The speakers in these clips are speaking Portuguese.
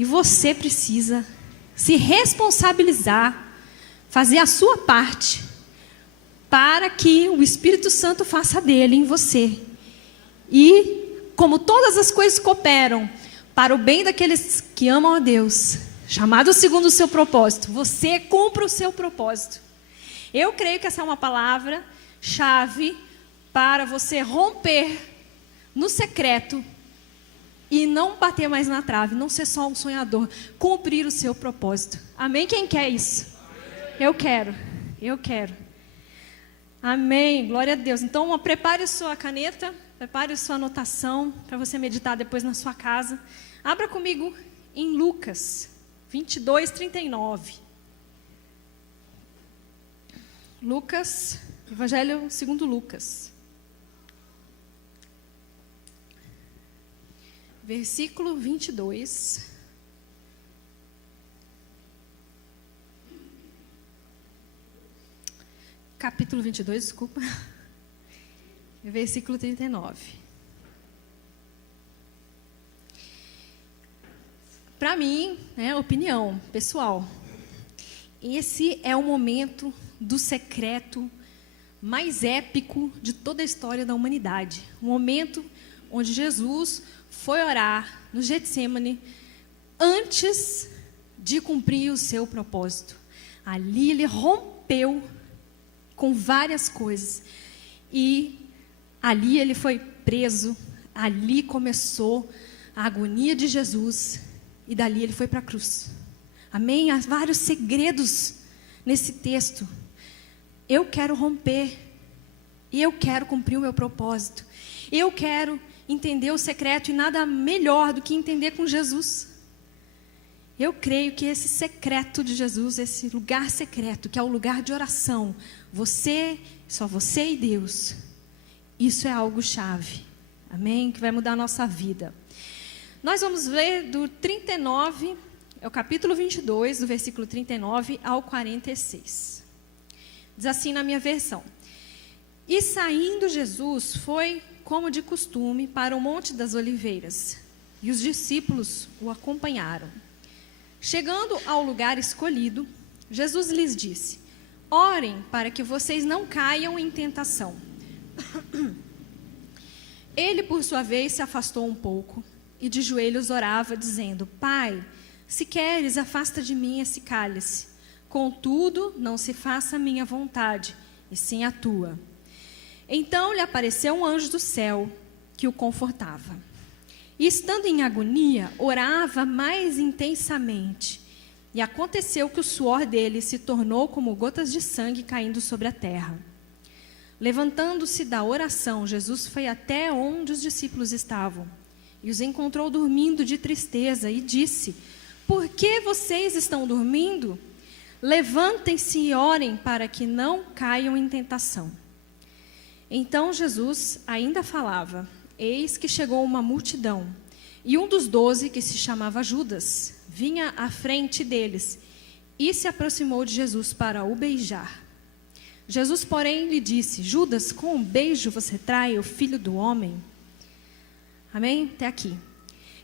E você precisa se responsabilizar, fazer a sua parte, para que o Espírito Santo faça dele em você. E, como todas as coisas cooperam para o bem daqueles que amam a Deus, chamados segundo o seu propósito, você cumpra o seu propósito. Eu creio que essa é uma palavra-chave para você romper no secreto e não bater mais na trave, não ser só um sonhador, cumprir o seu propósito. Amém? Quem quer isso? Eu quero. Amém, glória a Deus. Então, prepare sua caneta, prepare sua anotação para você meditar depois na sua casa. Abra comigo em Lucas 22:39. Lucas, Evangelho segundo Lucas. Versículo 22. Capítulo 22, desculpa. Versículo 39. Para mim, opinião pessoal, esse é o momento do secreto mais épico de toda a história da humanidade. O momento onde Jesus foi orar no Getsêmani antes de cumprir o seu propósito. Ali ele rompeu com várias coisas. E ali ele foi preso, ali começou a agonia de Jesus, e dali ele foi para a cruz. Amém? Há vários segredos nesse texto. Eu quero romper, e eu quero cumprir o meu propósito. Eu quero entender o secreto, e nada melhor do que entender com Jesus. Eu creio que esse secreto de Jesus, esse lugar secreto, que é o lugar de oração, só você e Deus, isso é algo chave, amém? Que vai mudar a nossa vida. Nós vamos ler do 39, é o capítulo 22, do versículo 39 ao 46. Diz assim na minha versão: E saindo Jesus foi, como de costume, para o Monte das Oliveiras, e os discípulos o acompanharam. Chegando ao lugar escolhido, Jesus lhes disse: Orem para que vocês não caiam em tentação. Ele, por sua vez, se afastou um pouco e de joelhos orava, dizendo: Pai, se queres, afasta de mim esse cálice. Contudo, não se faça a minha vontade, e sim a tua. Então lhe apareceu um anjo do céu que o confortava. E estando em agonia, orava mais intensamente. E aconteceu que o suor dele se tornou como gotas de sangue caindo sobre a terra. Levantando-se da oração, Jesus foi até onde os discípulos estavam e os encontrou dormindo de tristeza e disse: Por que vocês estão dormindo? Levantem-se e orem para que não caiam em tentação. Então Jesus ainda falava, eis que chegou uma multidão, e um dos 12, que se chamava Judas, vinha à frente deles e se aproximou de Jesus para o beijar. Jesus, porém, lhe disse: Judas, com um beijo você trai o Filho do Homem? Amém? Até aqui.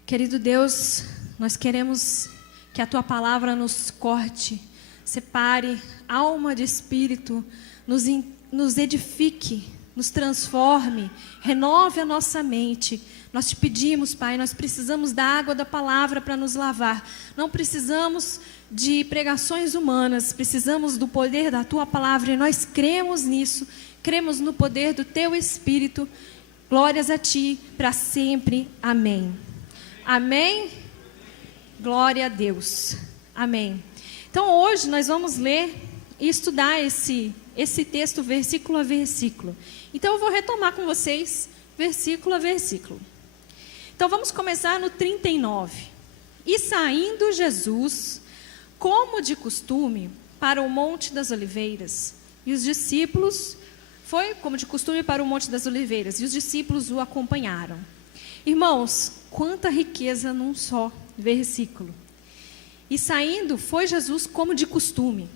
Querido Deus, nós queremos que a Tua palavra nos corte, separe alma de espírito, nos edifique, nos transforme, renove a nossa mente. Nós te pedimos, Pai, nós precisamos da água da palavra para nos lavar. Não precisamos de pregações humanas, precisamos do poder da Tua palavra e nós cremos nisso, cremos no poder do Teu Espírito. Glórias a Ti para sempre. Amém. Amém? Glória a Deus. Amém. Então hoje nós vamos ler e estudar esse texto versículo a versículo. Então eu vou retomar com vocês versículo a versículo. Então vamos começar no 39. E saindo Jesus, como de costume, para o Monte das Oliveiras, e os discípulos, foi como de costume para o Monte das Oliveiras, e os discípulos o acompanharam. Irmãos, quanta riqueza num só versículo. E saindo, foi Jesus como de costume.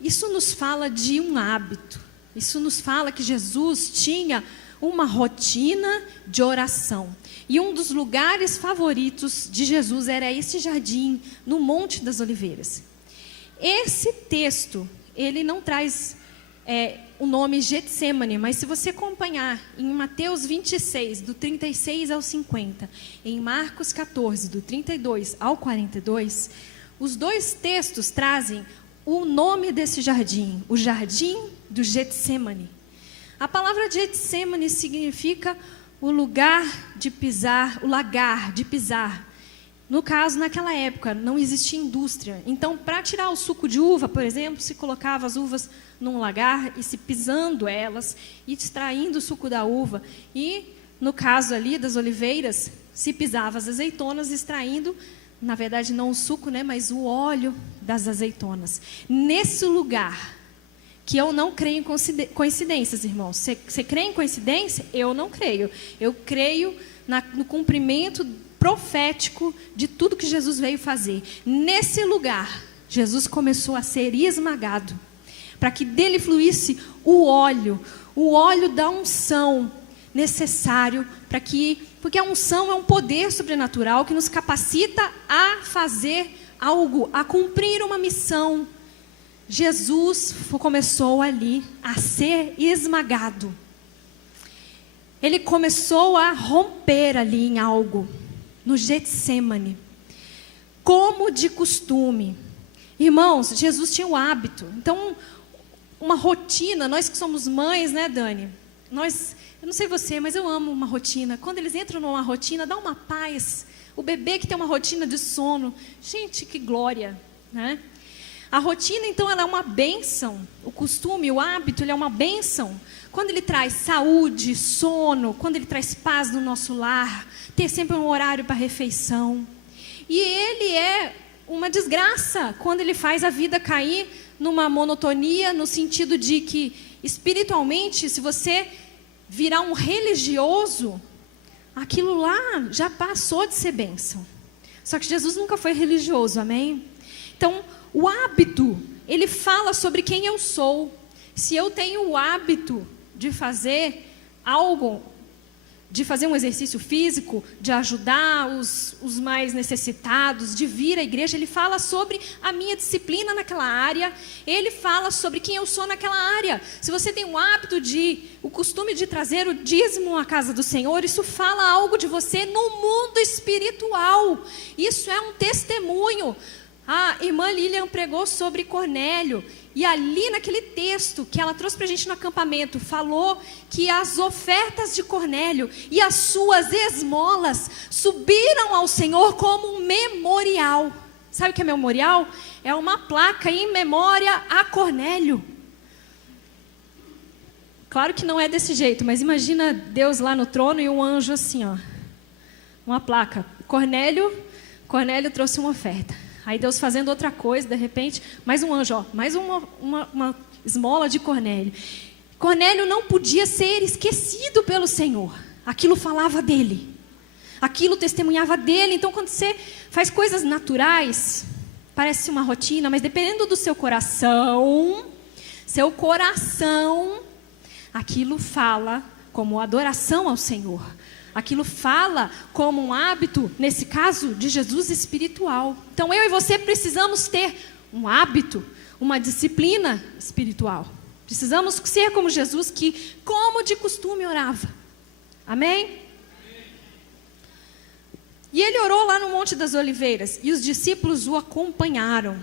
Isso nos fala de um hábito. Isso nos fala que Jesus tinha uma rotina de oração. E um dos lugares favoritos de Jesus era esse jardim no Monte das Oliveiras. Esse texto, ele não traz o nome Getsemane, mas se você acompanhar em Mateus 26, do 36 ao 50, em Marcos 14, do 32 ao 42, os dois textos trazem o nome desse jardim, o jardim do Getsemane. A palavra Getsemane significa o lugar de pisar, o lagar de pisar. No caso, naquela época, não existia indústria. Então, para tirar o suco de uva, por exemplo, se colocava as uvas num lagar e se pisando elas e extraindo o suco da uva. E, no caso ali das oliveiras, se pisava as azeitonas, extraindo, na verdade, não o suco, né, mas o óleo das azeitonas. Nesse lugar, que eu não creio em coincidências, irmãos. Você crê em coincidência? Eu não creio. Eu creio no cumprimento profético de tudo que Jesus veio fazer. Nesse lugar, Jesus começou a ser esmagado, para que dele fluísse o óleo da unção necessário, porque a unção é um poder sobrenatural que nos capacita a fazer algo, a cumprir uma missão. Jesus começou ali a ser esmagado. Ele começou a romper ali em algo, no Getsemane, como de costume. Irmãos, Jesus tinha o hábito. Então, uma rotina, nós que somos mães, né, Dani? Eu não sei você, mas eu amo uma rotina. Quando eles entram numa rotina, dá uma paz. O bebê que tem uma rotina de sono, gente, que glória, né? A rotina, então, ela é uma bênção. O costume, o hábito, ele é uma bênção. Quando ele traz saúde, sono, quando ele traz paz no nosso lar, ter sempre um horário para refeição. E ele é uma desgraça quando ele faz a vida cair numa monotonia, no sentido de que, espiritualmente, se você virar um religioso, aquilo lá já passou de ser bênção. Só que Jesus nunca foi religioso, amém? Então, o hábito, ele fala sobre quem eu sou. Se eu tenho o hábito de fazer algo, de fazer um exercício físico, de ajudar os mais necessitados, de vir à igreja, ele fala sobre a minha disciplina naquela área, ele fala sobre quem eu sou naquela área. Se você tem o hábito o costume de trazer o dízimo à casa do Senhor, isso fala algo de você no mundo espiritual. Isso é um testemunho. A irmã Lilian pregou sobre Cornélio, e ali naquele texto que ela trouxe para a gente no acampamento, falou que as ofertas de Cornélio e as suas esmolas subiram ao Senhor como um memorial. Sabe o que é memorial? É uma placa em memória a Cornélio. Claro que não é desse jeito, mas imagina Deus lá no trono e um anjo assim, ó, uma placa. Cornélio trouxe uma oferta. Aí Deus fazendo outra coisa, de repente, mais um anjo, ó, mais uma esmola de Cornélio. Cornélio não podia ser esquecido pelo Senhor. Aquilo falava dele. Aquilo testemunhava dele. Então, quando você faz coisas naturais, parece uma rotina, mas dependendo do seu coração, aquilo fala como adoração ao Senhor. Aquilo fala como um hábito, nesse caso, de Jesus espiritual. Então, eu e você precisamos ter um hábito, uma disciplina espiritual. Precisamos ser como Jesus, que, como de costume, orava. Amém? E ele orou lá no Monte das Oliveiras, e os discípulos o acompanharam.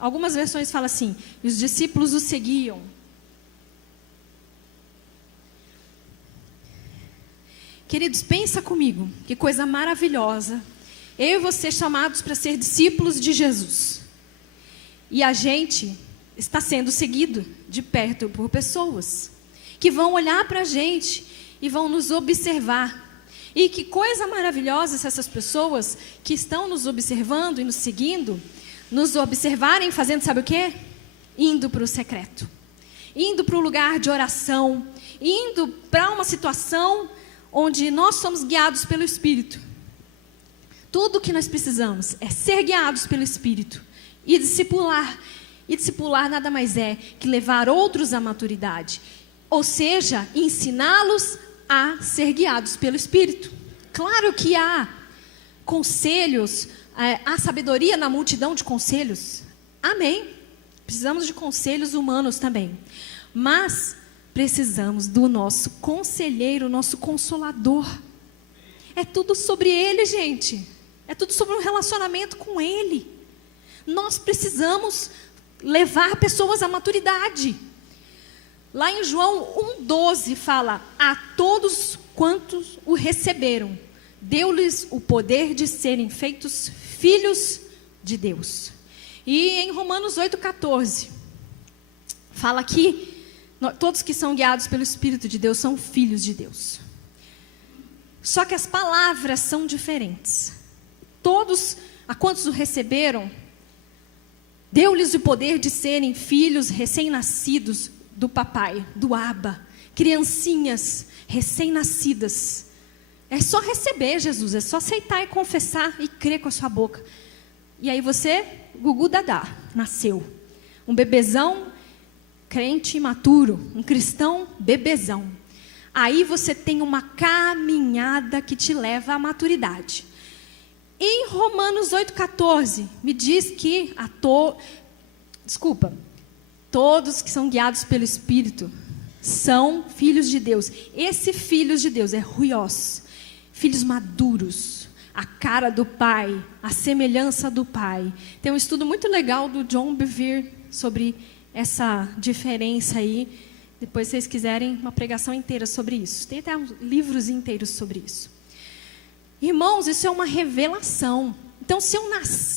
Algumas versões falam assim, e os discípulos o seguiam. Queridos, pensa comigo, que coisa maravilhosa. Eu e você chamados para ser discípulos de Jesus. E a gente está sendo seguido de perto por pessoas que vão olhar para a gente e vão nos observar. E que coisa maravilhosa se essas pessoas que estão nos observando e nos seguindo, nos observarem fazendo, sabe o quê? Indo para o secreto. Indo para o lugar de oração. Indo para uma situação onde nós somos guiados pelo Espírito. Tudo o que nós precisamos é ser guiados pelo Espírito e discipular. E discipular nada mais é que levar outros à maturidade. Ou seja, ensiná-los a ser guiados pelo Espírito. Claro que há conselhos, há sabedoria na multidão de conselhos. Amém. Precisamos de conselhos humanos também. Mas precisamos do nosso conselheiro, nosso consolador. É tudo sobre ele, gente. É tudo sobre um relacionamento com ele. Nós precisamos levar pessoas à maturidade. Lá em João 1,12 fala: a todos quantos o receberam, deu-lhes o poder de serem feitos filhos de Deus. E em Romanos 8,14 fala que todos que são guiados pelo Espírito de Deus são filhos de Deus. Só que as palavras são diferentes. Todos, a quantos o receberam, deu-lhes o poder de serem filhos recém-nascidos do papai, do Abba, criancinhas recém-nascidas. É só receber Jesus, é só aceitar e confessar e crer com a sua boca. E aí você, Gugu Dadá, nasceu. Um bebezão, crente imaturo, um cristão bebezão. Aí você tem uma caminhada que te leva à maturidade. Em Romanos 8,14, me diz que todos que são guiados pelo Espírito são filhos de Deus. Esse filhos de Deus é ruiós, filhos maduros, a cara do Pai, a semelhança do Pai. Tem um estudo muito legal do John Bevere sobre essa diferença aí. Depois, se vocês quiserem, uma pregação inteira sobre isso. Tem até livros inteiros sobre isso. Irmãos, isso é uma revelação. Então, se eu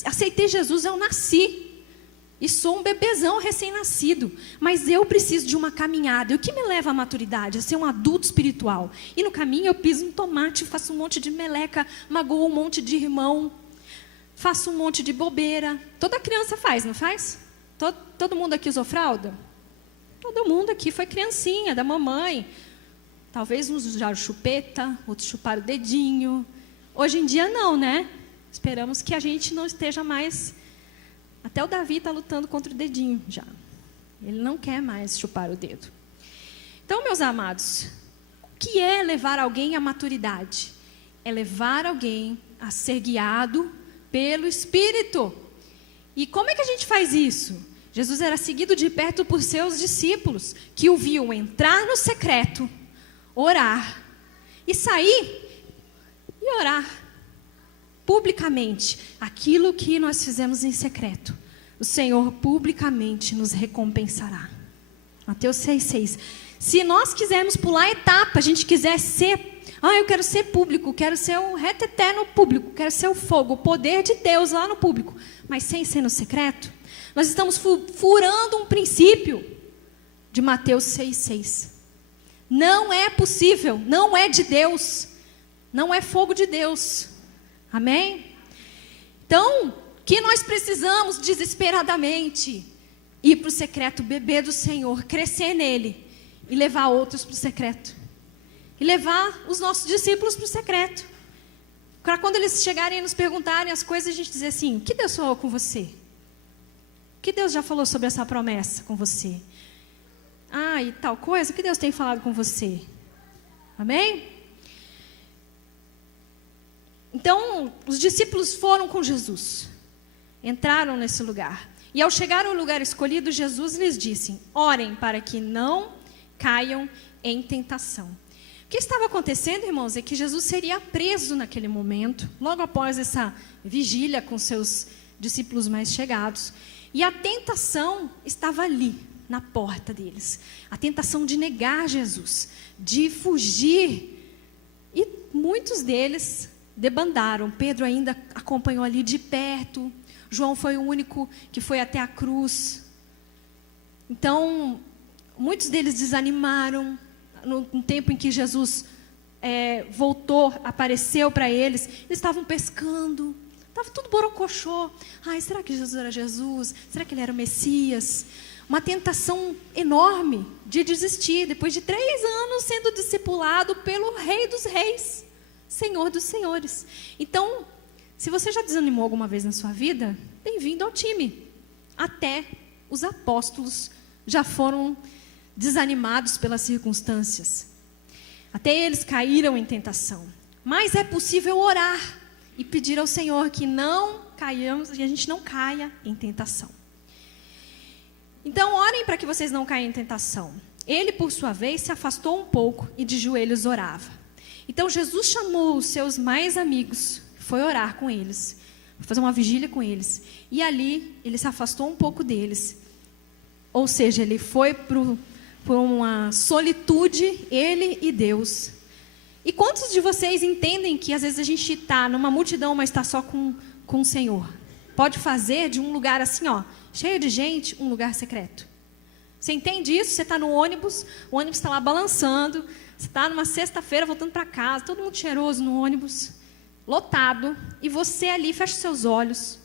aceitei Jesus, eu nasci. E sou um bebezão recém-nascido. Mas eu preciso de uma caminhada. E o que me leva à maturidade? A ser um adulto espiritual. E no caminho eu piso um tomate, faço um monte de meleca, magoo um monte de irmão, faço um monte de bobeira. Toda criança faz, não faz? Todo mundo aqui usou fralda? Todo mundo aqui foi criancinha da mamãe. Talvez uns usaram chupeta, outros chuparam o dedinho. Hoje em dia não, né? Esperamos que a gente não esteja mais... Até o Davi está lutando contra o dedinho já. Ele não quer mais chupar o dedo. Então, meus amados, o que é levar alguém à maturidade? É levar alguém a ser guiado pelo Espírito. E como é que a gente faz isso? Jesus era seguido de perto por seus discípulos, que o viam entrar no secreto, orar, e sair e orar publicamente. Aquilo que nós fizemos em secreto, o Senhor publicamente nos recompensará. Mateus 6,6. Se nós quisermos pular a etapa, a gente quiser ser, eu quero ser público, quero ser um reteté no público, quero ser o fogo, o poder de Deus lá no público, mas sem ser no secreto, nós estamos furando um princípio de Mateus 6,6. Não é possível, não é de Deus, não é fogo de Deus. Amém? Então, que nós precisamos desesperadamente ir para o secreto, beber do Senhor, crescer nele e levar outros para o secreto. E levar os nossos discípulos para o secreto. Para quando eles chegarem e nos perguntarem as coisas, a gente dizer assim: o que Deus falou com você? O que Deus já falou sobre essa promessa com você? E tal coisa, o que Deus tem falado com você? Amém? Então, os discípulos foram com Jesus. Entraram nesse lugar. E ao chegar ao lugar escolhido, Jesus lhes disse: orem para que não caiam em tentação. O que estava acontecendo, irmãos, é que Jesus seria preso naquele momento, logo após essa vigília com seus discípulos mais chegados. E a tentação estava ali, na porta deles. A tentação de negar Jesus, de fugir. E muitos deles debandaram. Pedro ainda acompanhou ali de perto. João foi o único que foi até a cruz. Então, muitos deles desanimaram. No tempo em que Jesus voltou, apareceu para eles, eles estavam pescando. Estava tudo borocochô. Será que Jesus era Jesus? Será que ele era o Messias? Uma tentação enorme de desistir, depois de 3 anos sendo discipulado pelo Rei dos Reis, Senhor dos Senhores. Então, se você já desanimou alguma vez na sua vida, bem-vindo ao time. Até os apóstolos já foram desanimados pelas circunstâncias. Até eles caíram em tentação. Mas é possível orar e pedir ao Senhor que não caiamos e a gente não caia em tentação. Então, orem para que vocês não caiam em tentação. Ele, por sua vez, se afastou um pouco e de joelhos orava. Então, Jesus chamou os seus mais amigos, foi orar com eles, fazer uma vigília com eles. E ali, ele se afastou um pouco deles. Ou seja, ele foi por uma solitude, ele e Deus. E quantos de vocês entendem que às vezes a gente está numa multidão, mas está só com o Senhor? Pode fazer de um lugar assim, ó, cheio de gente, um lugar secreto. Você entende isso? Você está no ônibus, o ônibus está lá balançando, você está numa sexta-feira voltando para casa, todo mundo cheiroso no ônibus, lotado, e você ali fecha os seus olhos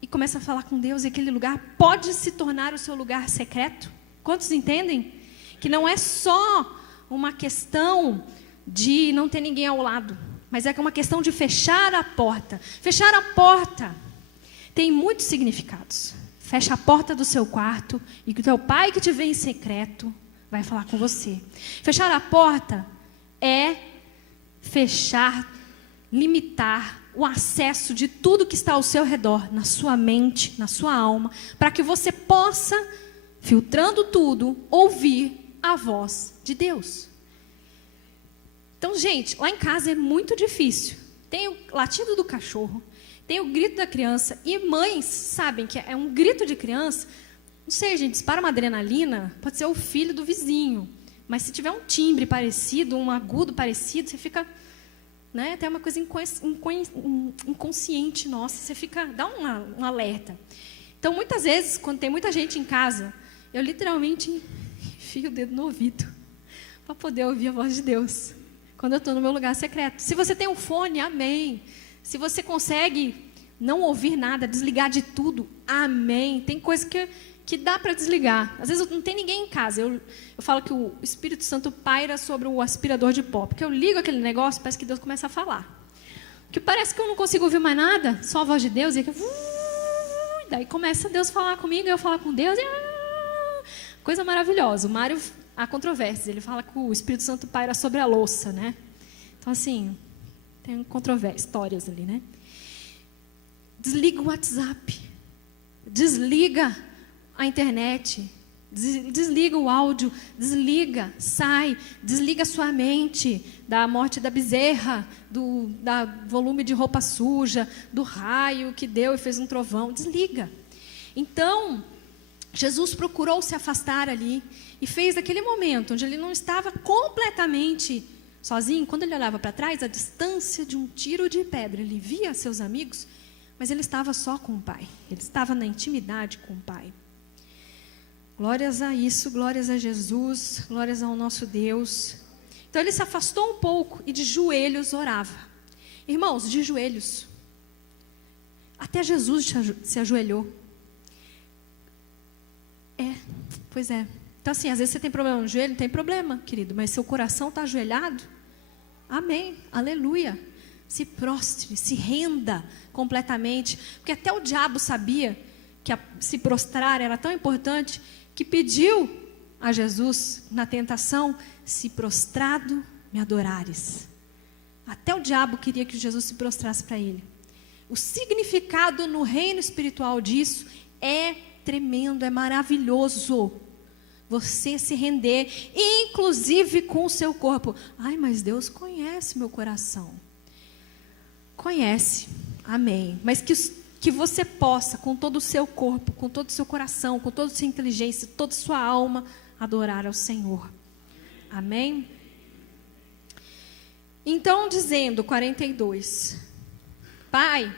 e começa a falar com Deus, e aquele lugar pode se tornar o seu lugar secreto? Quantos entendem? Que não é só uma questão de não ter ninguém ao lado, mas é uma questão de fechar a porta. Fechar a porta tem muitos significados. Fecha a porta do seu quarto e que o teu pai que te vê em secreto vai falar com você. Fechar a porta é fechar, limitar o acesso de tudo que está ao seu redor, na sua mente, na sua alma, para que você possa, filtrando tudo, ouvir a voz de Deus. Então, gente, lá em casa é muito difícil. Tem o latido do cachorro, tem o grito da criança, e mães sabem que é um grito de criança. Não sei, gente, dispara uma adrenalina, pode ser o filho do vizinho, mas se tiver um timbre parecido, um agudo parecido, você fica, né, tem uma coisa inconsciente nossa, você fica, dá um alerta. Então, muitas vezes, quando tem muita gente em casa, eu literalmente enfio o dedo no ouvido para poder ouvir a voz de Deus, quando eu estou no meu lugar secreto. Se você tem um fone, amém. Se você consegue não ouvir nada, desligar de tudo, amém. Tem coisa que dá para desligar. Às vezes não tem ninguém em casa. Eu falo que o Espírito Santo paira sobre o aspirador de pó. Porque eu ligo aquele negócio, parece que Deus começa a falar. Porque parece que eu não consigo ouvir mais nada, só a voz de Deus. E daí começa Deus a falar comigo, eu falar com Deus. Coisa maravilhosa. O Mário, há controvérsias. Ele fala que o Espírito Santo paira sobre a louça, né? Então, assim, tem controvérsias, histórias ali, né? Desliga o WhatsApp. Desliga a internet. Desliga o áudio. Desliga, sai. Desliga a sua mente da morte da bezerra, da volume de roupa suja, do raio que deu e fez um trovão. Desliga. Então, Jesus procurou se afastar ali e fez aquele momento onde ele não estava completamente sozinho. Quando ele olhava para trás, a distância de um tiro de pedra, ele via seus amigos, mas ele estava só com o Pai. Ele estava na intimidade com o Pai. Glórias a isso, glórias a Jesus, glórias ao nosso Deus. Então ele se afastou um pouco e de joelhos orava. Irmãos, de joelhos. Até Jesus se ajoelhou. Pois é. Então assim, às vezes você tem problema no joelho, não tem problema, querido, mas seu coração está ajoelhado. Amém, aleluia. Se prostre, se renda completamente. Porque até o diabo sabia que se prostrar era tão importante que pediu a Jesus na tentação: se prostrado me adorares. Até o diabo queria que Jesus se prostrasse para ele. O significado no reino espiritual disso é tremendo, é maravilhoso. Você se render, inclusive com o seu corpo. Ai, mas Deus conhece meu coração. Conhece, amém. Mas que você possa, com todo o seu corpo, com todo o seu coração, com toda a sua inteligência, toda a sua alma, adorar ao Senhor. Amém? Então, dizendo, 42, Pai,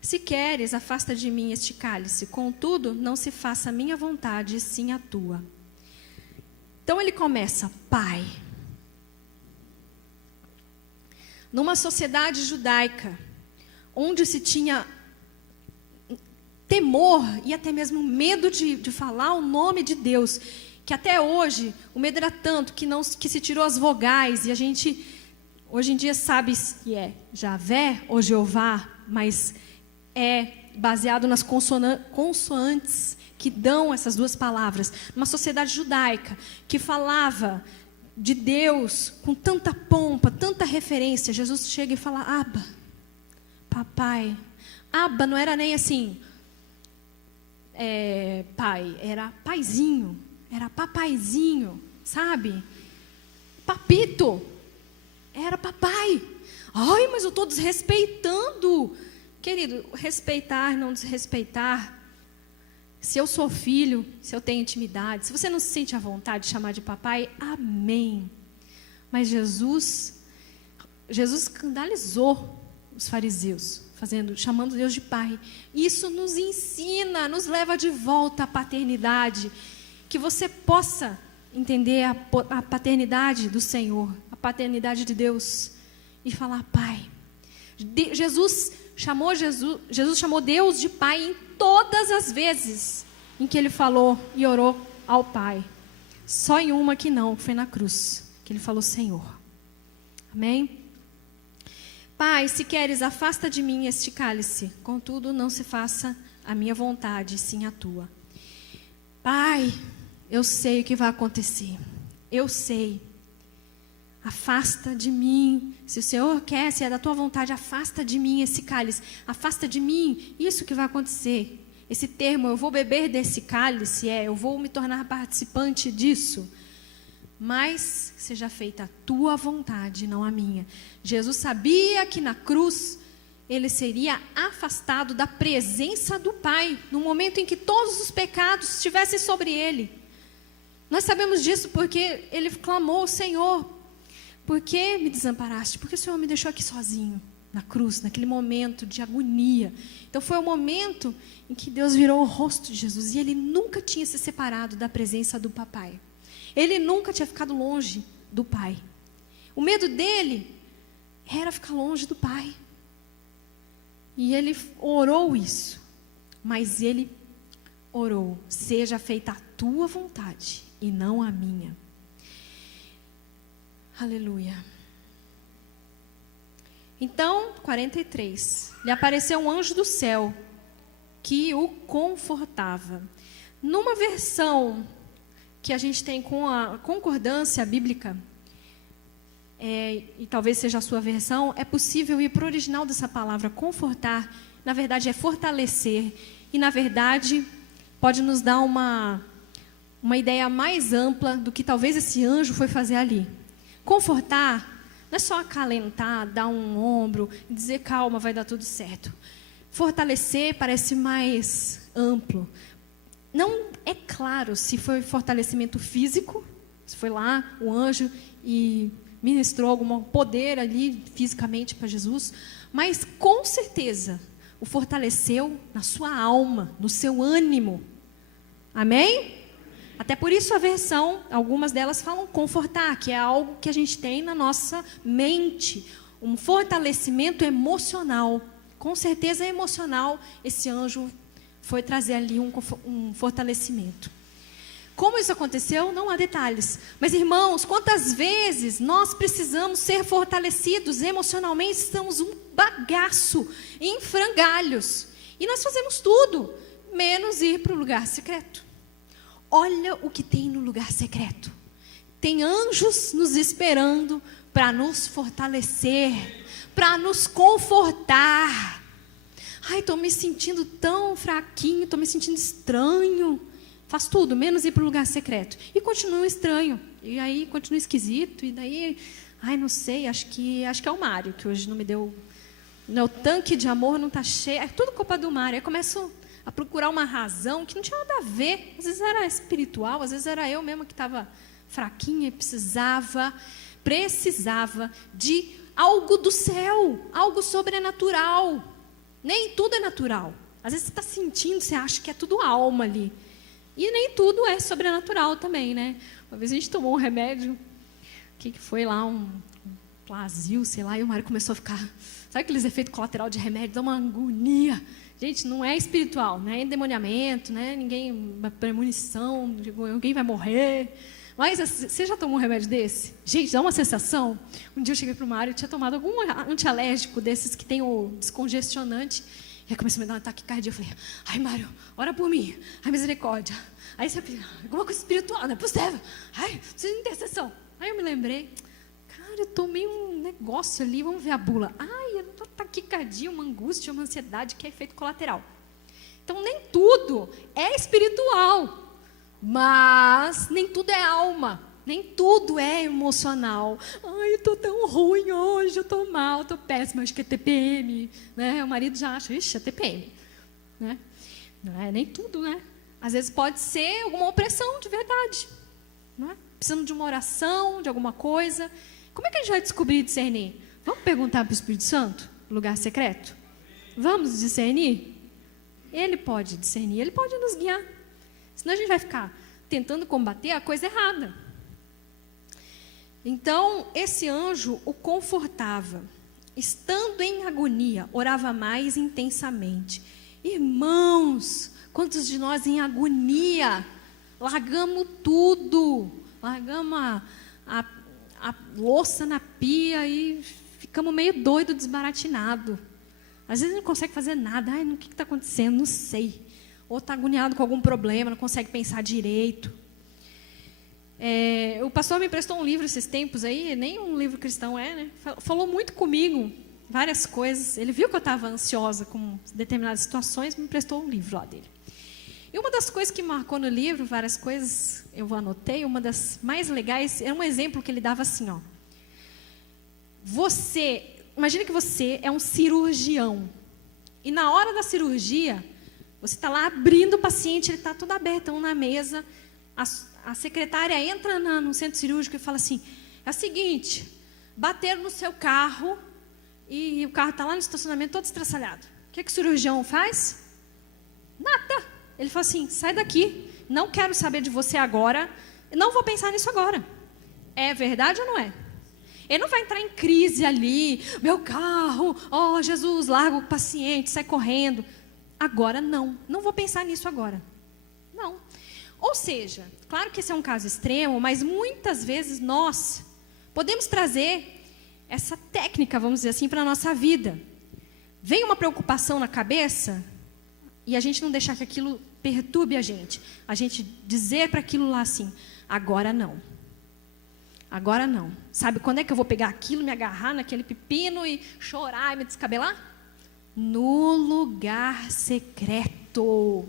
se queres, afasta de mim este cálice, contudo, não se faça a minha vontade, sim a tua. Então ele começa, Pai. Numa sociedade judaica, onde se tinha temor e até mesmo medo de falar o nome de Deus, que até hoje o medo era tanto que se tirou as vogais, e a gente hoje em dia sabe que é Javé ou Jeová, mas é baseado nas consoantes que dão essas duas palavras. Numa sociedade judaica que falava de Deus, com tanta pompa, tanta referência, Jesus chega e fala, Abba, papai. Abba não era nem assim, pai, era paizinho, era papaizinho, sabe? Papito, era papai. Ai, mas eu estou desrespeitando. Querido, respeitar, não desrespeitar. Se eu sou filho, se eu tenho intimidade, se você não se sente à vontade de chamar de papai, amém. Mas Jesus escandalizou os fariseus, chamando Deus de pai. Isso nos ensina, nos leva de volta à paternidade. Que você possa entender a paternidade do Senhor, a paternidade de Deus, e falar, pai. Jesus chamou Deus de pai em todas as vezes em que ele falou e orou ao Pai. Só em uma que não, que foi na cruz, que ele falou Senhor. Amém? Pai, se queres, afasta de mim este cálice, contudo não se faça a minha vontade, sim a tua. Pai, eu sei o que vai acontecer, eu sei. Afasta de mim, se o Senhor quer, se é da tua vontade, afasta de mim esse cálice, afasta de mim isso que vai acontecer. Esse termo, eu vou beber desse cálice, eu vou me tornar participante disso. Mas seja feita a tua vontade, não a minha. Jesus sabia que na cruz ele seria afastado da presença do Pai, no momento em que todos os pecados estivessem sobre ele. Nós sabemos disso porque ele clamou, Senhor, por que me desamparaste? Por que o Senhor me deixou aqui sozinho, na cruz, naquele momento de agonia? Então foi o momento em que Deus virou o rosto de Jesus e ele nunca tinha se separado da presença do papai. Ele nunca tinha ficado longe do Pai. O medo dele era ficar longe do Pai. E ele orou isso. Mas ele orou, seja feita a tua vontade e não a minha. Aleluia. Então, 43. Lhe apareceu um anjo do céu que o confortava. Numa versão que a gente tem com a concordância bíblica, e talvez seja a sua versão, é possível ir para o original dessa palavra, confortar, na verdade é fortalecer, e na verdade pode nos dar uma ideia mais ampla do que talvez esse anjo foi fazer ali. Confortar não é só acalentar, dar um ombro e dizer calma, vai dar tudo certo. Fortalecer parece mais amplo. Não é claro se foi fortalecimento físico, se foi lá o anjo e ministrou algum poder ali fisicamente para Jesus, mas com certeza o fortaleceu na sua alma, no seu ânimo. Amém? Até por isso a versão, algumas delas falam confortar, que é algo que a gente tem na nossa mente, um fortalecimento emocional. Com certeza é emocional, esse anjo foi trazer ali um fortalecimento. Como isso aconteceu, não há detalhes. Mas, irmãos, quantas vezes nós precisamos ser fortalecidos emocionalmente, estamos um bagaço, em frangalhos. E nós fazemos tudo, menos ir para o lugar secreto. Olha o que tem no lugar secreto. Tem anjos nos esperando para nos fortalecer, para nos confortar. Ai, estou me sentindo tão fraquinho, estou me sentindo estranho. Faz tudo, menos ir para o lugar secreto. E continua estranho. E aí continua esquisito. E daí, ai, não sei, acho que é o Mário, que hoje não me deu. Meu tanque de amor não está cheio. É tudo culpa do Mário. Aí começo a procurar uma razão que não tinha nada a ver. Às vezes era espiritual, às vezes era eu mesma que estava fraquinha e precisava de algo do céu, algo sobrenatural. Nem tudo é natural. Às vezes você está sentindo, você acha que é tudo alma ali. E nem tudo é sobrenatural também, né? Uma vez a gente tomou um remédio, o que foi lá, um Plasil, sei lá, e o Mário começou a ficar... Sabe aqueles efeitos colaterais de remédio? Dá uma agonia. Gente, não é espiritual, não é endemoniamento, não é uma premonição, ninguém vai morrer. Mas você já tomou um remédio desse? Gente, dá uma sensação. Um dia eu cheguei para o Mário, eu tinha tomado algum antialérgico desses que tem o descongestionante. E aí começou a me dar um ataque cardíaco. Eu falei, ai, Mário, ora por mim. Ai, misericórdia. Aí você alguma coisa espiritual, não é possível. Ai, precisa de intercessão. Aí eu me lembrei, cara, eu tomei um negócio ali, vamos ver a bula. Ai, eu tô taquicardia, uma angústia, uma ansiedade, que é efeito colateral. Então, nem tudo é espiritual, mas nem tudo é alma, nem tudo é emocional. Ai, eu tô tão ruim hoje, eu tô mal, eu tô péssima, acho que é TPM. Né? O marido já acha, ixi, é TPM. Né? Não é nem tudo, né? Às vezes pode ser alguma opressão de verdade. Não é? Precisando de uma oração, de alguma coisa. Como é que a gente vai descobrir e discernir? Vamos perguntar para o Espírito Santo, lugar secreto? Vamos discernir? Ele pode discernir, ele pode nos guiar. Senão a gente vai ficar tentando combater a coisa errada. Então, esse anjo o confortava. Estando em agonia, orava mais intensamente. Irmãos, quantos de nós em agonia largamos tudo, largamos a louça na pia e ficamos meio doido, desbaratinado. Às vezes não consegue fazer nada. Ai, o que está acontecendo? Não sei. Ou está agoniado com algum problema, não consegue pensar direito. O pastor me emprestou um livro esses tempos aí, nem um livro cristão né? Falou muito comigo, várias coisas. Ele viu que eu estava ansiosa com determinadas situações, me emprestou um livro lá dele. E uma das coisas que marcou no livro, várias coisas eu anotei, uma das mais legais, é um exemplo que ele dava assim, ó. Imagina que você é um cirurgião. E na hora da cirurgia, você está lá abrindo o paciente, ele está todo abertão na mesa. A secretária entra no centro cirúrgico e fala assim, é o seguinte, bateram no seu carro e o carro está lá no estacionamento todo estraçalhado. O que o cirurgião faz? Nada. Ele fala assim, sai daqui, não quero saber de você agora, não vou pensar nisso agora. É verdade ou não é? Ele não vai entrar em crise ali, meu carro, oh Jesus, larga o paciente, sai correndo. Agora não vou pensar nisso agora. Não. Ou seja, claro que esse é um caso extremo, mas muitas vezes nós podemos trazer essa técnica, vamos dizer assim, para a nossa vida. Vem uma preocupação na cabeça e a gente não deixar que aquilo perturbe a gente. A gente dizer para aquilo lá assim, agora não. Agora não. Sabe quando é que eu vou pegar aquilo, me agarrar naquele pepino e chorar e me descabelar? No lugar secreto.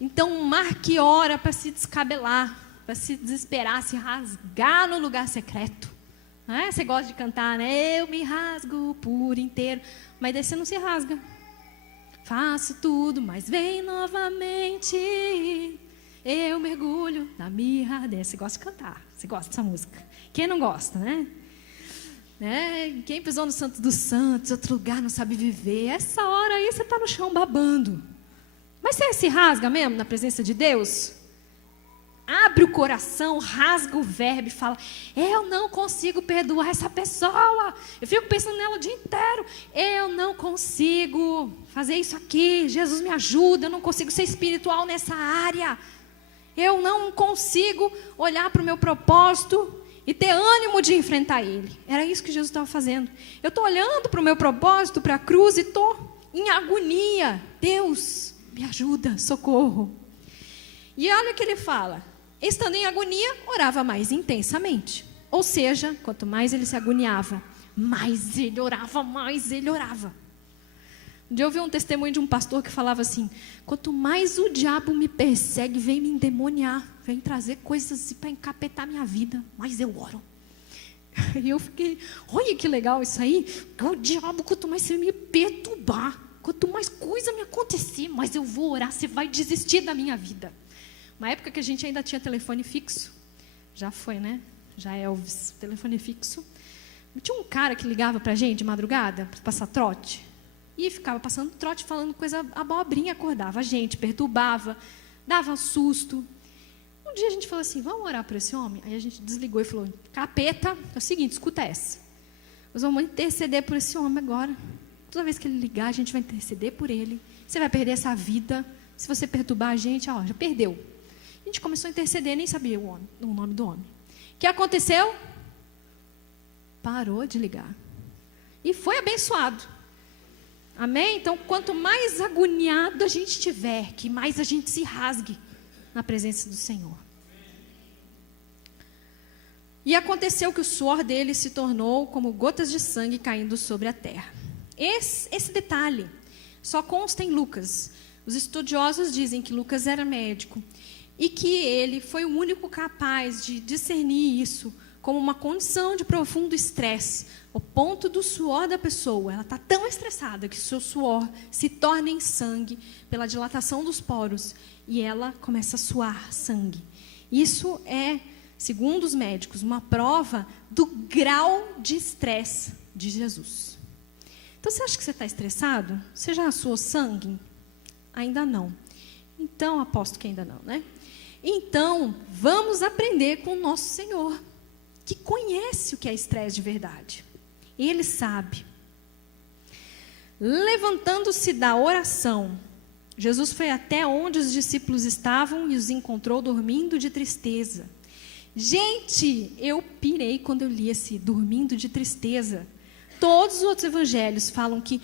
Então, marque hora para se descabelar, para se desesperar, se rasgar no lugar secreto. Não é? Você gosta de cantar, né? Eu me rasgo por inteiro. Mas daí você não se rasga. Faço tudo, mas vem novamente. Eu mergulho na mirra. Você gosta de cantar, você gosta dessa música. Quem não gosta, né? Quem pisou no Santo dos Santos, outro lugar, não sabe viver. Essa hora aí você está no chão babando. Mas você se rasga mesmo na presença de Deus? Abre o coração, rasga o verbo e fala, eu não consigo perdoar essa pessoa. Eu fico pensando nela o dia inteiro. Eu não consigo fazer isso aqui. Jesus me ajuda, eu não consigo ser espiritual nessa área. Eu não consigo olhar para o meu propósito e ter ânimo de enfrentar ele. Era isso que Jesus estava fazendo. Eu estou olhando para o meu propósito, para a cruz, e estou em agonia. Deus, me ajuda, socorro. E olha o que ele fala. Estando em agonia, orava mais intensamente. Ou seja, quanto mais ele se agoniava, mais ele orava, mais ele orava. Um dia eu ouvi um testemunho de um pastor que falava assim, quanto mais o diabo me persegue, vem me endemoniar, vem trazer coisas para encapetar minha vida, mais eu oro. E eu fiquei, olha que legal isso aí. O diabo, quanto mais você me perturbar, quanto mais coisa me acontecer, mais eu vou orar, você vai desistir da minha vida. Uma época que a gente ainda tinha telefone fixo, já foi, né? Já é Elvis, telefone fixo. Tinha um cara que ligava para a gente de madrugada, para passar trote, e ficava passando trote, falando coisa abobrinha, acordava a gente, perturbava, dava susto. Um dia a gente falou assim, vamos orar por esse homem? Aí a gente desligou e falou, capeta, é o seguinte, escuta essa. Nós vamos interceder por esse homem agora. Toda vez que ele ligar, a gente vai interceder por ele. Você vai perder essa vida. Se você perturbar a gente, ó, já perdeu. A gente começou a interceder, nem sabia o nome do homem. O que aconteceu? Parou de ligar. E foi abençoado. Amém? Então, quanto mais agoniado a gente estiver, que mais a gente se rasgue na presença do Senhor. E aconteceu que o suor dele se tornou como gotas de sangue caindo sobre a terra. Esse detalhe só consta em Lucas. Os estudiosos dizem que Lucas era médico e que ele foi o único capaz de discernir isso como uma condição de profundo estresse, ao ponto do suor da pessoa. Ela está tão estressada que seu suor se torna em sangue pela dilatação dos poros e ela começa a suar sangue. Isso é, segundo os médicos, uma prova do grau de estresse de Jesus. Então, você acha que você está estressado? Você já suou sangue? Ainda não. Então, aposto que ainda não, né? Então, vamos aprender com o nosso Senhor, que conhece o que é estresse de verdade. Ele sabe. Levantando-se da oração, Jesus foi até onde os discípulos estavam e os encontrou dormindo de tristeza. Gente, eu pirei quando eu li esse dormindo de tristeza. Todos os outros evangelhos falam que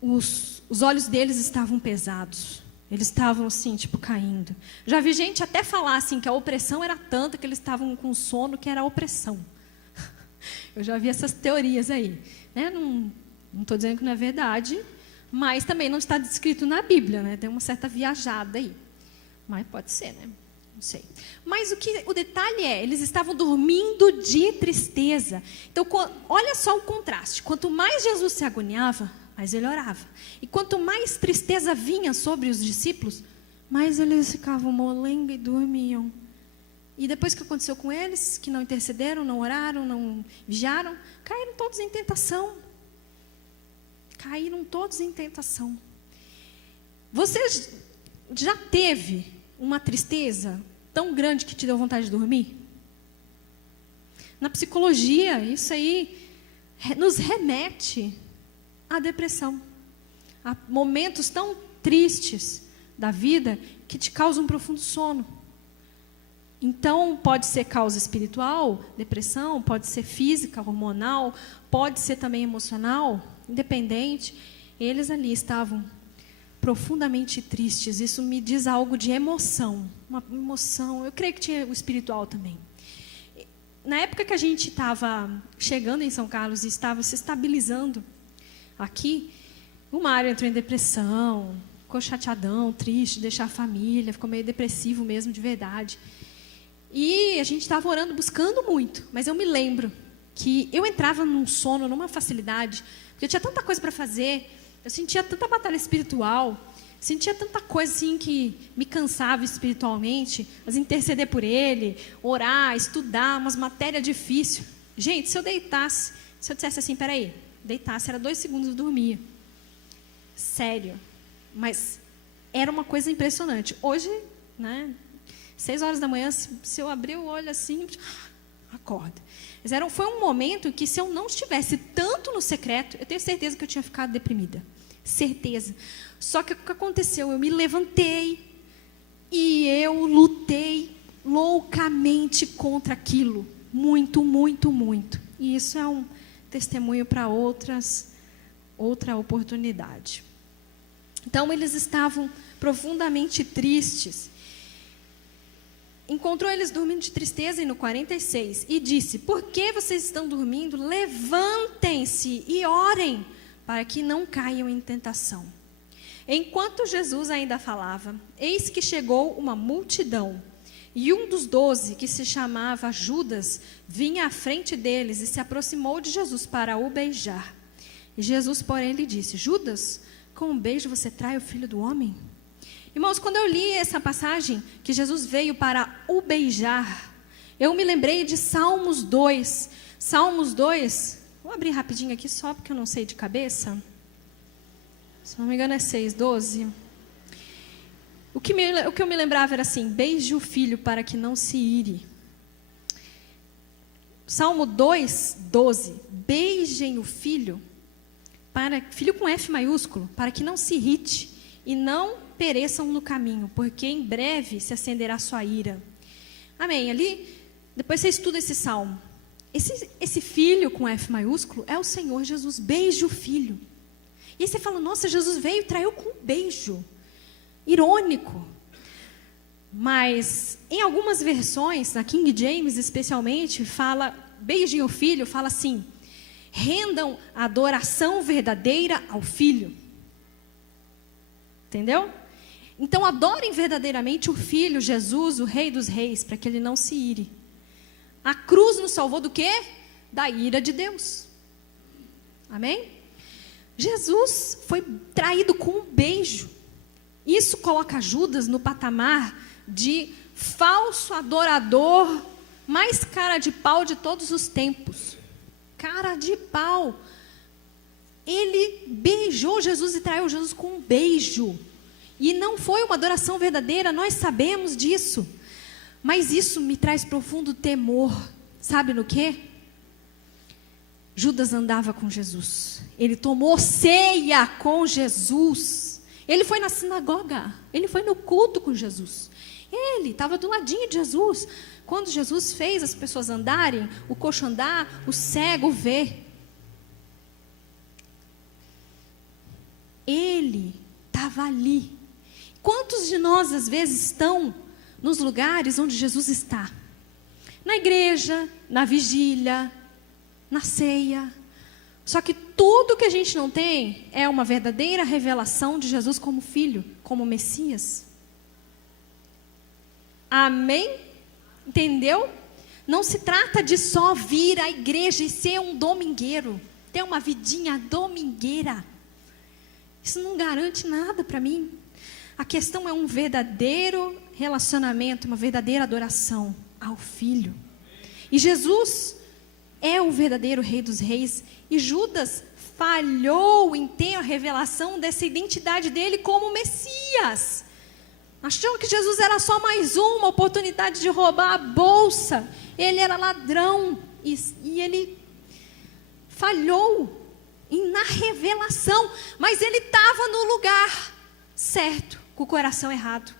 os olhos deles estavam pesados. Eles estavam assim, tipo, caindo. Já vi gente até falar assim, que a opressão era tanta que eles estavam com sono, que era a opressão. Eu já vi essas teorias aí. Né? Não estou dizendo que não é verdade, mas também não está descrito na Bíblia. Né? Tem uma certa viajada aí. Mas pode ser, né? Não sei. Mas o detalhe é, eles estavam dormindo de tristeza. Então, olha só o contraste. Quanto mais Jesus se agoniava, mais ele orava. E quanto mais tristeza vinha sobre os discípulos, mais eles ficavam molenga e dormiam. E depois que aconteceu com eles, que não intercederam, não oraram, não vigiaram, caíram todos em tentação. Caíram todos em tentação. Você já teve uma tristeza tão grande que te deu vontade de dormir? Na psicologia, isso aí nos remete à depressão. Há momentos tão tristes da vida que te causam um profundo sono. Então, pode ser causa espiritual, depressão, pode ser física, hormonal, pode ser também emocional, independente. Eles ali estavam profundamente tristes. Isso me diz algo de emoção. Uma emoção, eu creio que tinha o espiritual também. Na época que a gente estava chegando em São Carlos e estava se estabilizando aqui, o Mário entrou em depressão, ficou chateadão, triste, deixar a família, ficou meio depressivo mesmo, de verdade. E a gente estava orando, buscando muito, mas eu me lembro que eu entrava num sono, numa facilidade, porque eu tinha tanta coisa para fazer, eu sentia tanta batalha espiritual, sentia tanta coisa assim que me cansava espiritualmente, mas interceder por ele, orar, estudar, umas matérias difíceis. Gente, se eu deitasse, se eu dissesse assim, peraí, deitasse, era 2 segundos eu dormia. Sério. Mas era uma coisa impressionante. Hoje, né, 6 horas da manhã, se eu abrir o olho assim, acorda. Mas foi um momento que, se eu não estivesse tanto no secreto, eu tenho certeza que eu tinha ficado deprimida. Certeza. Só que o que aconteceu? Eu me levantei e eu lutei loucamente contra aquilo. Muito, muito, muito. E isso é um testemunho para outra oportunidade. Então, eles estavam profundamente tristes. Encontrou eles dormindo de tristeza, e no 46, e disse: por que vocês estão dormindo? Levantem-se e orem, para que não caiam em tentação. Enquanto Jesus ainda falava, eis que chegou uma multidão, e um dos 12, que se chamava Judas, vinha à frente deles e se aproximou de Jesus para o beijar. E Jesus, porém, lhe disse: Judas, com um beijo você trai o Filho do Homem? Irmãos, quando eu li essa passagem, que Jesus veio para o beijar, eu me lembrei de Salmos 2. Salmos 2, vou abrir rapidinho aqui só porque eu não sei de cabeça. Se não me engano é 6:12. O que eu me lembrava era assim: beije o filho para que não se ire. Salmo 2:12. Beijem o filho, filho com F maiúsculo, para que não se irrite e não pereçam no caminho, porque em breve se acenderá sua ira. Amém. Ali, depois você estuda esse salmo. Esse filho com F maiúsculo é o Senhor Jesus. Beije o filho. E aí você fala: nossa, Jesus veio e traiu com um beijo. Irônico. Mas em algumas versões, na King James especialmente, fala, beijem o filho, fala assim: rendam adoração verdadeira ao filho. Entendeu? Então adorem verdadeiramente o Filho, Jesus, o Rei dos Reis, para que ele não se ire. A cruz nos salvou do quê? Da ira de Deus. Amém? Jesus foi traído com um beijo. Isso coloca Judas no patamar de falso adorador, mais cara de pau de todos os tempos. Cara de pau. Ele beijou Jesus e traiu Jesus com um beijo. E não foi uma adoração verdadeira, nós sabemos disso. Mas isso me traz profundo temor. Sabe no quê? Judas andava com Jesus. Ele tomou ceia com Jesus. Ele foi na sinagoga. Ele foi no culto com Jesus. Ele estava do ladinho de Jesus. Quando Jesus fez as pessoas andarem, o coxo andar, o cego ver. Ele estava ali. Quantos de nós, às vezes, estão nos lugares onde Jesus está? Na igreja, na vigília, na ceia. Só que tudo que a gente não tem é uma verdadeira revelação de Jesus como Filho, como Messias. Amém? Entendeu? Não se trata de só vir à igreja e ser um domingueiro, ter uma vidinha domingueira. Isso não garante nada para mim. A questão é um verdadeiro relacionamento, uma verdadeira adoração ao Filho. E Jesus é o verdadeiro Rei dos Reis. E Judas falhou em ter a revelação dessa identidade dele como Messias. Achou que Jesus era só mais uma oportunidade de roubar a bolsa. Ele era ladrão. E ele falhou na revelação, mas ele estava no lugar certo, com o coração errado.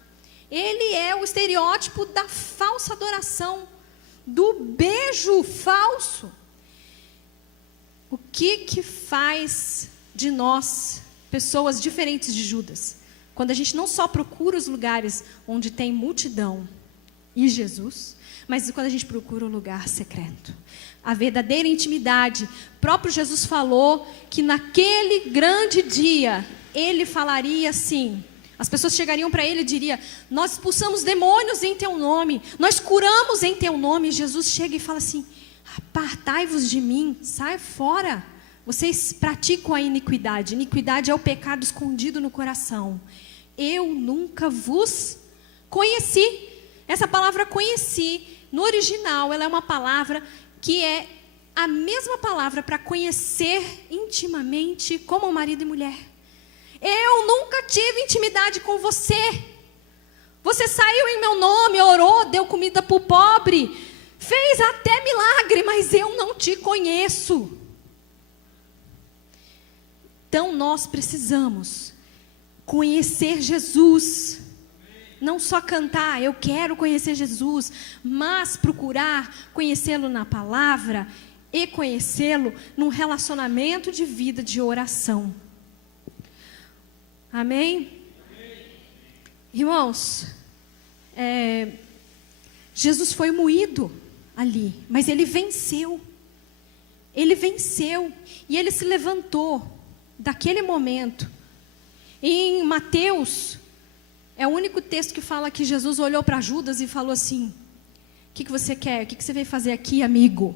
Ele é o estereótipo da falsa adoração, do beijo falso. O que faz de nós pessoas diferentes de Judas? Quando a gente não só procura os lugares onde tem multidão e Jesus, mas quando a gente procura o lugar secreto. A verdadeira intimidade. O próprio Jesus falou que naquele grande dia, ele falaria assim, as pessoas chegariam para ele e diriam: nós expulsamos demônios em teu nome, nós curamos em teu nome. E Jesus chega e fala assim: apartai-vos de mim, sai fora, vocês praticam a iniquidade. Iniquidade é o pecado escondido no coração. Eu nunca vos conheci. Essa palavra conheci, no original, ela é uma palavra que é a mesma palavra para conhecer intimamente como marido e mulher. Eu nunca tive intimidade com você. Você saiu em meu nome, orou, deu comida para o pobre, fez até milagre, mas eu não te conheço. Então nós precisamos conhecer Jesus. Não só cantar, eu quero conhecer Jesus, mas procurar conhecê-lo na palavra e conhecê-lo num relacionamento de vida de oração. Amém? Irmãos, Jesus foi moído ali, mas ele venceu. Ele venceu e ele se levantou daquele momento. Em Mateus, é o único texto que fala que Jesus olhou para Judas e falou assim: o que você quer? O que você veio fazer aqui, amigo?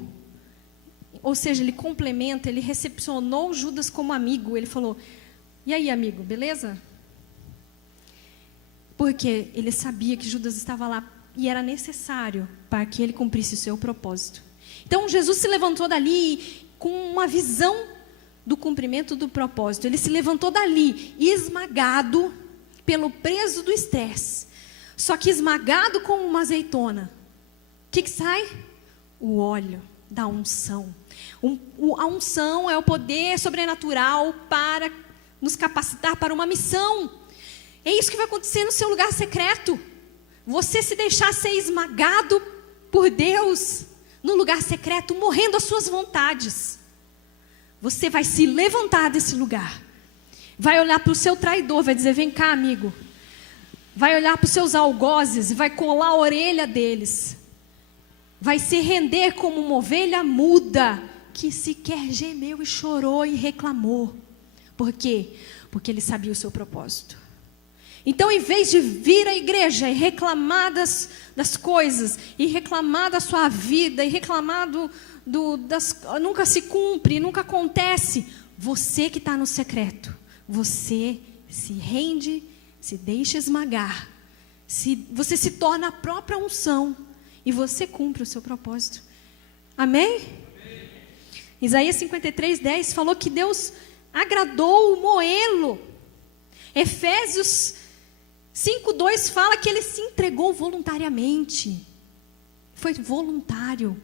Ou seja, ele complementa, ele recepcionou Judas como amigo. Ele falou: e aí, amigo, beleza? Porque ele sabia que Judas estava lá e era necessário para que ele cumprisse o seu propósito. Então, Jesus se levantou dali com uma visão do cumprimento do propósito. Ele se levantou dali esmagado pelo peso do estresse. Só que esmagado como uma azeitona. O que sai? O óleo da unção. A unção é o poder sobrenatural para nos capacitar para uma missão. É isso que vai acontecer no seu lugar secreto. Você se deixar ser esmagado por Deus no lugar secreto, morrendo às suas vontades. Você vai se levantar desse lugar. Vai olhar para o seu traidor, vai dizer: vem cá, amigo. vai olhar para os seus algozes e vai colar a orelha deles. Vai se render como uma ovelha muda, que sequer gemeu e chorou e reclamou. Por quê? Porque ele sabia o seu propósito. Então, em vez de vir à igreja e reclamar das coisas, e reclamar da sua vida, e reclamar nunca se cumpre, nunca acontece, você que está no secreto, você se rende, se deixa esmagar, você se torna a própria unção, e você cumpre o seu propósito. Amém? Amém. Isaías 53:10 falou que Deus agradou o moê-lo. Efésios 5:2 fala que ele se entregou voluntariamente. Foi voluntário.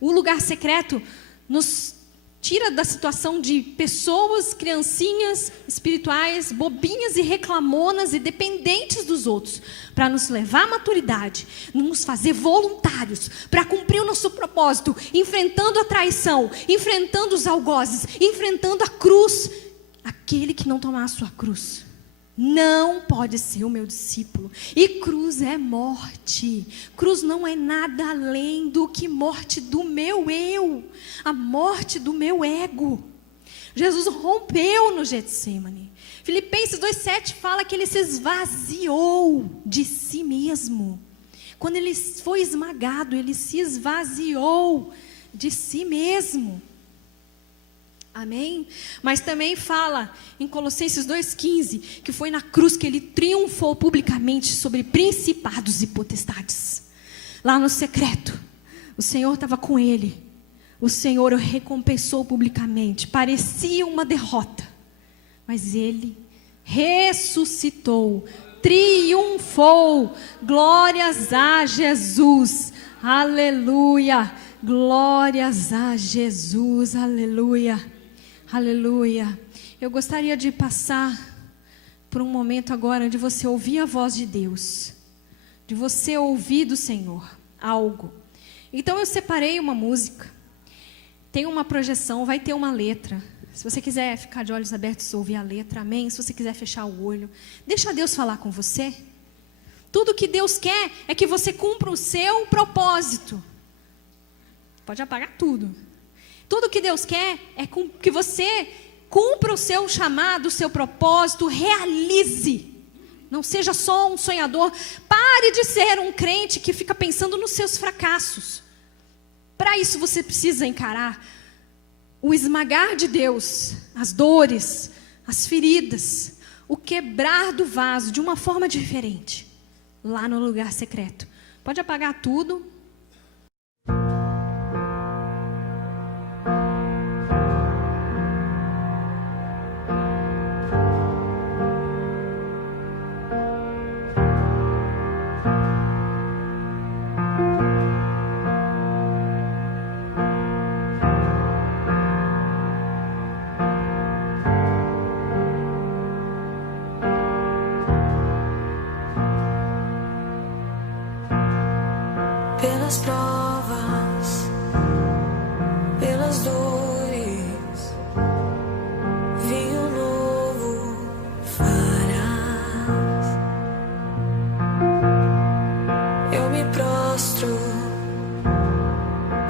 O lugar secreto nos tira da situação de pessoas, criancinhas espirituais, bobinhas e reclamonas e dependentes dos outros, para nos levar à maturidade, nos fazer voluntários, para cumprir o nosso propósito, enfrentando a traição, enfrentando os algozes, enfrentando a cruz. Aquele que não tomar a sua cruz não pode ser o meu discípulo. E cruz é morte. Cruz não é nada além do que morte do meu eu, a morte do meu ego. Jesus rompeu no Getsemane. Filipenses 2:7 fala que ele se esvaziou de si mesmo. Quando ele foi esmagado, ele se esvaziou de si mesmo. Amém? Mas também fala em Colossenses 2:15 que foi na cruz que ele triunfou publicamente sobre principados e potestades. Lá no secreto, o Senhor estava com ele. O Senhor o recompensou publicamente. Parecia uma derrota, mas ele ressuscitou, triunfou. Glórias a Jesus. Aleluia. Glórias a Jesus. Aleluia. Aleluia. Eu gostaria de passar por um momento agora de você ouvir a voz de Deus, de você ouvir do Senhor algo. Então eu separei uma música, tem uma projeção, vai ter uma letra. Se você quiser ficar de olhos abertos e ouvir a letra, amém. Se você quiser fechar o olho, deixa Deus falar com você. Tudo que Deus quer é que você cumpra o seu propósito. Pode apagar tudo. Tudo que Deus quer é que você cumpra o seu chamado, o seu propósito, realize. Não seja só um sonhador. Pare de ser um crente que fica pensando nos seus fracassos. Para isso você precisa encarar o esmagar de Deus, as dores, as feridas, o quebrar do vaso de uma forma diferente, lá no lugar secreto. Pode apagar tudo. Pelas provas, pelas dores, vinho novo farás. Eu me prostro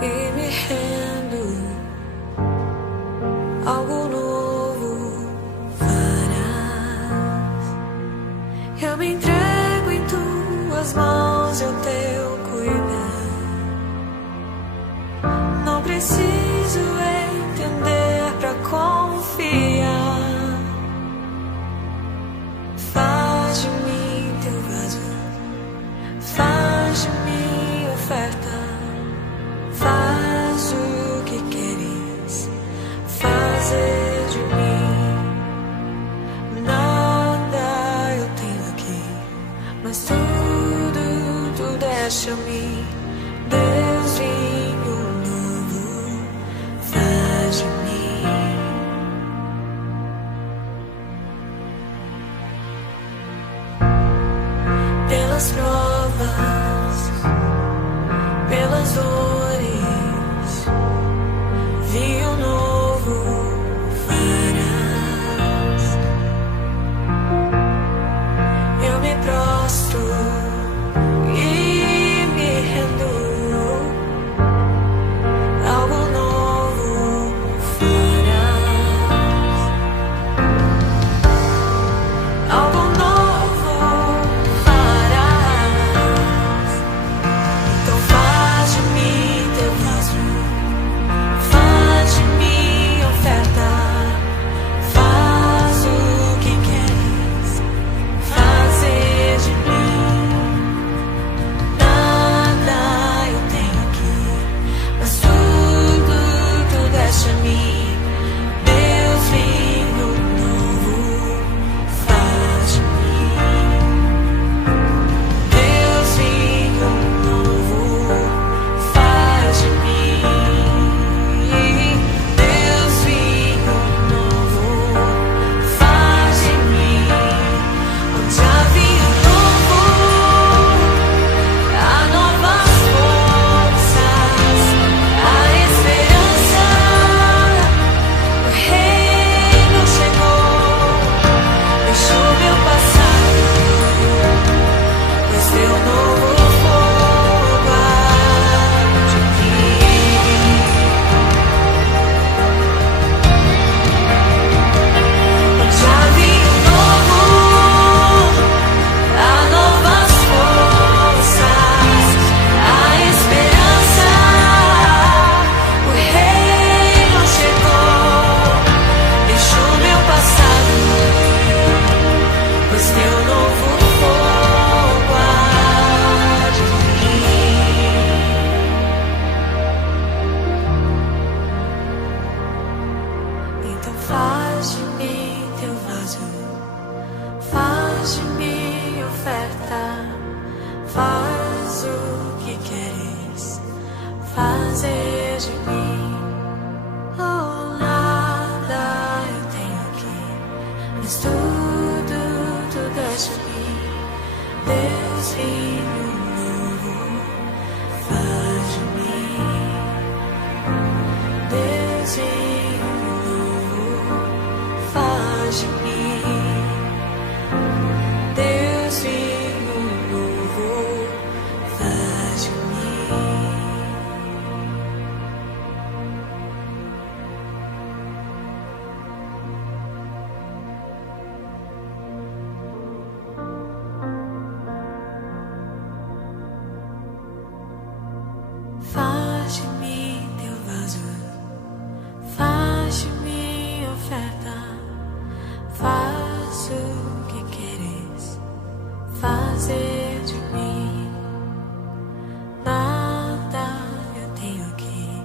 e me rendo, algo novo farás. Eu me entrego em tuas mãos, eu teu cuidar. Não preciso entender pra confiar. Faz de mim teu vaso, faz de mim oferta. Faz o que queres fazer de mim. Nada eu tenho aqui, mas tudo tu deste a mim. Deus, vinho novo faz de mim. Pelas provas, pelas dores, vinho novo farás. Eu me prostro fazer de mim. Oh, nada eu tenho aqui, mas tudo tu deste a mim. Deus, vinho novo, faz de mim. Deus, vinho novo, faz de mim. Deus, vinho novo, faz de mim. Faz de mim teu vaso, faz de mim oferta, faz o que queres fazer de mim. Nada eu tenho aqui,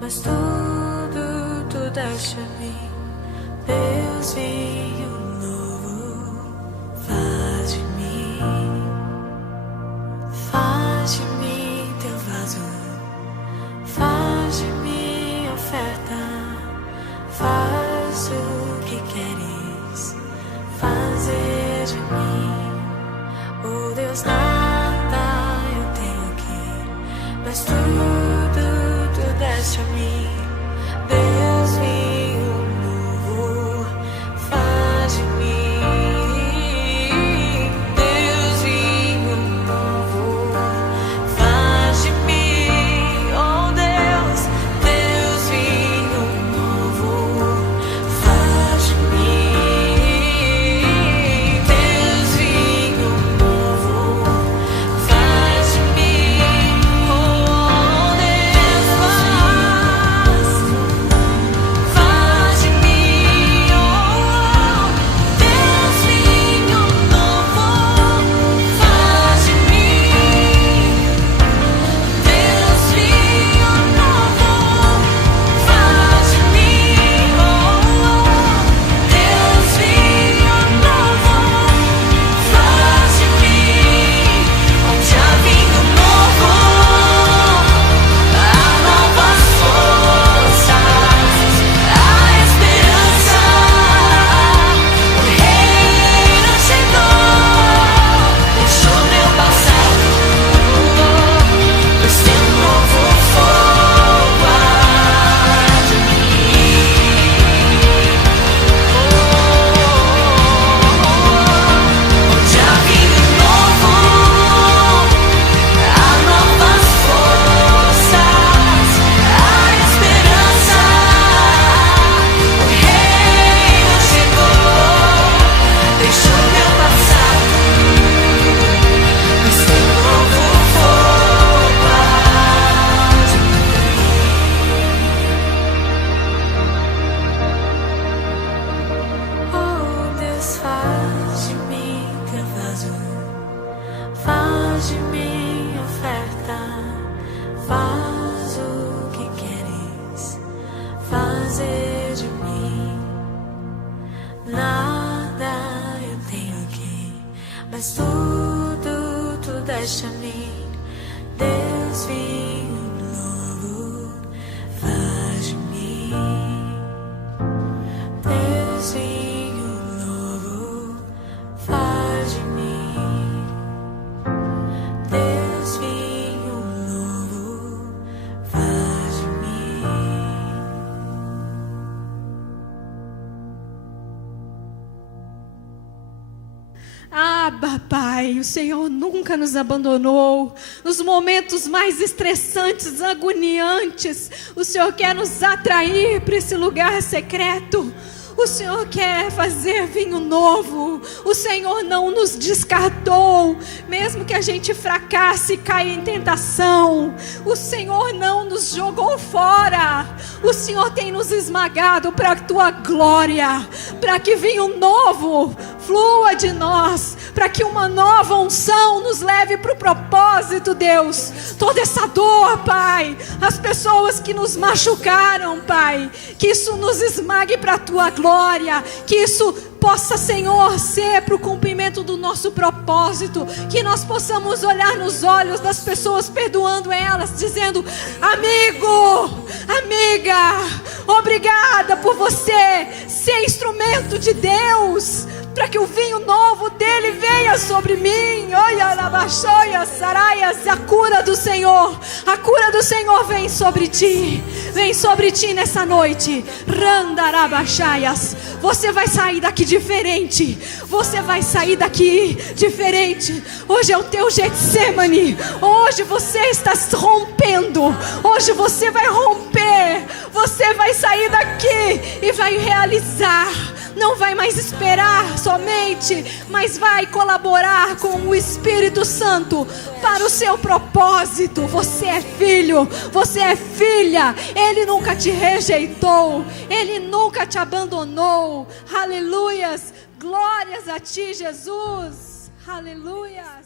mas tudo tu deste a mim. Deus, vinho novo, faz de mim. Faz de mim teu vaso, faz de mim oferta, faz o que queres fazer de mim. Oh Deus, nada eu tenho aqui, mas tudo tu deste a mim. Deus, vinho novo, faz de mim. Deus, vinho novo, faz de mim. Oh Deus, Deus, vinho novo, faz de mim. Deus, vinho novo, faz de mim. Oh Deus, faz de mim. Oh Deus, vinho novo, faz de mim. Deus, vinho novo, faz de mim. Oh Deus, vinho novo, faz de mim. Onde há vinho novo, há novas forças, há esperança. O reino chegou, deixou meu passado, pois tem novo fogo arde em mim. Onde há vinho novo, há novas forças, há esperança. O reino chegou, deixou meu passado, pois tem novo fogo arde em mim. Oh Deus, faz de mim teu vaso, faz de mim oferta, faz o que queres fazer de mim. Nada eu tenho aqui, mas tudo tu deste a mim. Deus, vinho novo, faz de mim. Deus, vinho novo, faz de mim. Deus, vinho novo, faz de mim. Abba, Pai, o Senhor nunca nos abandonou. Nos momentos mais estressantes, agoniantes, o Senhor quer nos atrair para esse lugar secreto. O Senhor quer fazer vinho novo. O Senhor não nos descartou, mesmo que a gente fracasse e caia em tentação. O Senhor não nos jogou fora. O Senhor tem nos esmagado para a tua glória, para que vinho novo flua de nós, para que uma nova unção nos leve leve para o propósito, Deus. Toda essa dor, Pai, as pessoas que nos machucaram, Pai, que isso nos esmague para a Tua glória, que isso possa, Senhor, ser para o cumprimento do nosso propósito, que nós possamos olhar nos olhos das pessoas, perdoando elas, dizendo: amigo, amiga, obrigada por você ser instrumento de Deus, para que o vinho novo dele venha sobre mim. A cura do Senhor, a cura do Senhor vem sobre ti nessa noite. Você vai sair daqui diferente. Você vai sair daqui diferente. Hoje é o teu Getsemane. Hoje você está rompendo. Hoje você vai romper. Você vai sair daqui e vai realizar. Não vai mais esperar somente, mas vai colaborar com o Espírito Santo para o seu propósito. Você é filho, você é filha. Ele nunca te rejeitou, Ele nunca te abandonou. Aleluias, glórias a ti, Jesus. Aleluias.